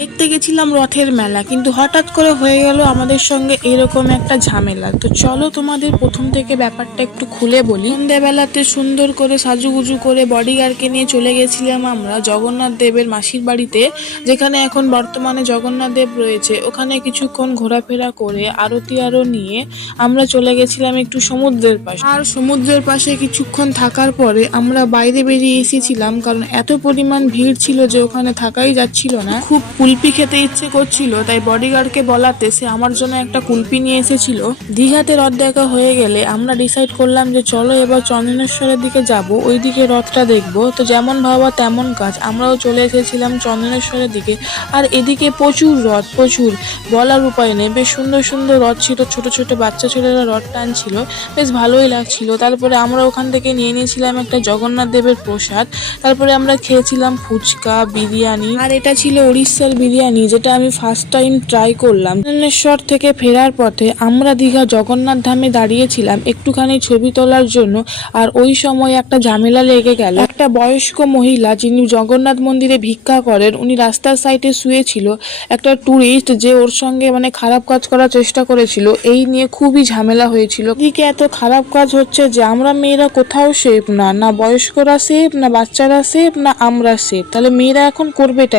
দেখতে গেছিলাম রথের মেলা, কিন্তু হঠাৎ করে হয়ে গেল আমাদের সঙ্গে এরকম একটা ঝামেলা। তো চলো তোমাদের প্রথম থেকে ব্যাপারটা একটু খুলে বলি। সন্ধ্যাবেলাতে সুন্দর করে সাজুগুজু করে বডিগার্ডকে নিয়ে চলে গেছিলাম আমরা জগন্নাথ দেবের মাসির বাড়িতে, যেখানে এখন বর্তমানে জগন্নাথ দেব রয়েছে। ওখানে কিছুক্ষণ ঘোরাফেরা করে আরতি নিয়ে আমরা চলে গেছিলাম একটু সমুদ্রের পাশে। আর সমুদ্রের পাশে কিছুক্ষণ থাকার পরে আমরা বাইরে বেরিয়ে এসেছিলাম, কারণ এত পরিমাণ ভিড় ছিল যে ওখানে থাকাই যাচ্ছিল না। খুব কুলপি খেতে ইচ্ছে করছিল, তাই বডিগার্ডকে বলাতে সে আমার জন্য একটা কুলপি নিয়ে এসেছিল। দীঘাতে রথ দেখা হয়ে গেলে আমরা ডিসাইড করলাম যে চলো এবার চন্দনেশ্বরের দিকে যাব, ওইদিকে রথটা দেখবো। তো যেমন ভাবা তেমন কাজ, আমরাও চলে এসেছিলাম চন্দনেশ্বরের দিকে। আর এদিকে প্রচুর রথ, প্রচুর বলার উপায় নেই। বেশ সুন্দর সুন্দর রথ ছিল, ছোট ছোট বাচ্চা ছেলেরা রথ টানছিল, বেশ ভালোই লাগছিল। তারপরে আমরা ওখান থেকে নিয়ে নিয়েছিলাম একটা জগন্নাথ দেবের প্রসাদ। তারপরে আমরা খেয়েছিলাম ফুচকা, বিরিয়ানি, আর এটা ছিল উড়িষ্যার বিরিয়ানি, যেটা আমি ফার্স্ট টাইম ট্রাই করলাম। ভুবনেশ্বর থেকে ফেরার পথে আমরা দীঘা জগন্নাথ ধামে দাঁড়িয়েছিলাম একটুখানি ছবি তোলার জন্য। আর ওই সময় একটা ঝামেলা লেগে গেল। একটা বয়স্ক মহিলা যিনি জগন্নাথ মন্দিরে ভিক্ষা করেন, উনি রাস্তার সাইডে শুয়েছিল। একটা টুরিস্ট যে ওর সঙ্গে খারাপ কাজ করার চেষ্টা করেছিল, এই নিয়ে খুবই ঝামেলা হয়েছিল। এদিকে এত খারাপ কাজ হচ্ছে যে আমরা মেয়েরা কোথাও সেফ না, না বয়স্করা সেফ, না বাচ্চারা সেফ, না আমরা সেফ। তাহলে মেয়েরা এখন করবেটা